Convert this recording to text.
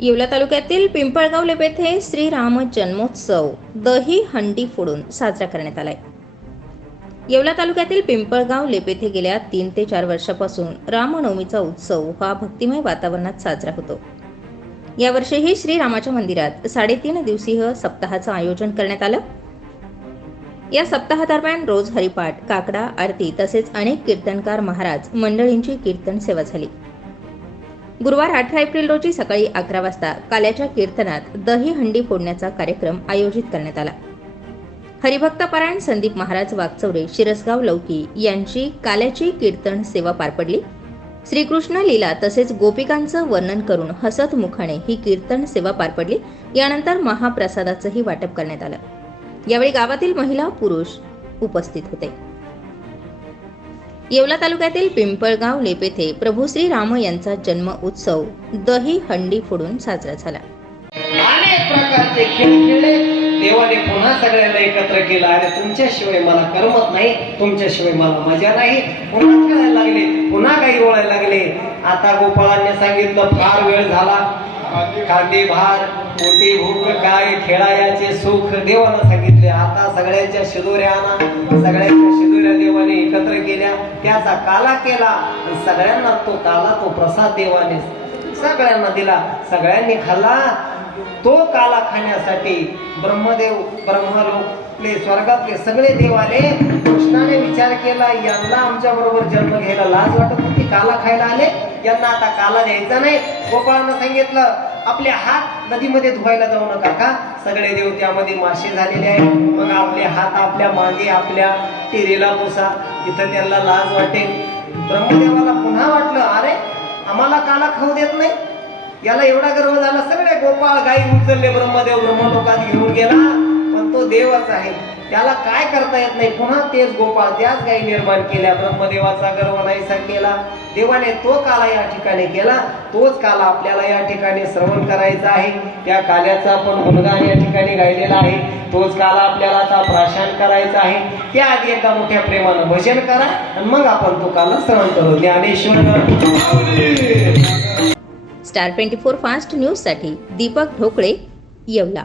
येवला तालुक्यातील पिंपळगाव लेप येथे श्रीराम जन्मोत्सव दही हंडी फोडून साजरा करण्यात आलाय. येवला तालुक्यातील पिंपळगाव लेप येथे गेल्या तीन ते चार वर्षापासून रामनवमीचा उत्सव हा भक्तिमय वातावरणात साजरा होतो. यावर्षीही श्रीरामाच्या मंदिरात साडेतीन दिवसीय सप्ताहाचं आयोजन करण्यात आलं. या सप्ताहादरम्यान रोज हरिपाठ काकडा आरती तसेच अनेक कीर्तनकार महाराज मंडळींची कीर्तन सेवा झाली. गुरुवार अठरा एप्रिल रोजी सकाळी अकरा वाजता काल्याच्या कीर्तनात दही हंडी फोडण्याचा कार्यक्रम आयोजित करण्यात आला. हरिभक्तपरायण संदीप महाराज वागचौरे शिरसगाव लौकी यांची काल्याची कीर्तन सेवा पार पडली. श्रीकृष्ण लीला तसेच गोपिकांचं वर्णन करून हसत मुखाने ही कीर्तन सेवा पार पडली. यानंतर महाप्रसादाचंही वाटप करण्यात आलं. यावेळी गावातील महिला पुरुष उपस्थित होते. येवला तालुक्यातील पिंपळगाव लेप येथे प्रभू श्री राम यांचा जन्म उत्सव दही हंडी फोडून साजरा झाला. अनेक प्रकारचे खेळ खेळले देवाने पुन्हा सगळ्यांना एकत्र केलं आणि तुमच्याशिवाय मला करमत नाही तुमच्याशिवाय मला मजा नाही. पुन्हा खेळायला लागले पुन्हा काही ओळायला लागले. आता गोपाळांनी सांगितलं फार वेळ झाला. कांदे भार मोठी भूक काय खेळायाचे सुख देवानं सांगितले. आता सगळ्यांच्या शिदोऱ्या आणा सगळ्यांच्या शिदोऱ्या देवाने एकत्र केल्या. त्याचा काला केला. सगळ्यांना तो काला तो प्रसाद देवाने सगळ्यांना दिला. सगळ्यांनी खाल्ला. तो काला खाण्यासाठी ब्रह्मदेव ब्रह्मलोकले स्वर्गातले सगळे देवाने कृष्णाने विचार केला. यांना आमच्या बरोबर जन्म घ्यायला लाज वाटत काला खायला आले यांना आता काला द्यायचा नाही. गोपाळानं सांगितलं आपले हात नदीमध्ये धुवायला जाऊ नका का? सगळे देव त्यामध्ये मासे झालेले आहेत. मग आपले हात आपल्या मागे आपल्या टिरेला पुसा. इथं त्यांना लाज वाटेल. ब्रह्मदेवाला पुन्हा वाटलं अरे आम्हाला काला खाऊ देत नाही? याला एवढा गर्व झाला सगळे गोपाळ गाई उचलले ब्रह्मदेव ब्रह्मलोकात घेऊन गेला. देवच आहे. त्याला काय करता येत नाही? पुन्हा तेच गोपाळ त्याच गायी निर्माण केल्या. ब्रह्मदेवाचा गर्व नाहीसा केला देवाने तो काला या ठिकाणी केला. तोच काला आपल्याला या ठिकाणी श्रवण करायचा आहे. त्या काल्याचा आपण गुणगान या ठिकाणी गायलेला आहे. तोच काला आपल्याला आता प्राशन करायचा आहे. त्याआधी एका मोठ्या प्रेमानं भजन करा आणि मग आपण तो काला श्रवण करू. Dnyaneshwar star twenty four fast न्यूजसाठी दीपक ढोकळे येवला.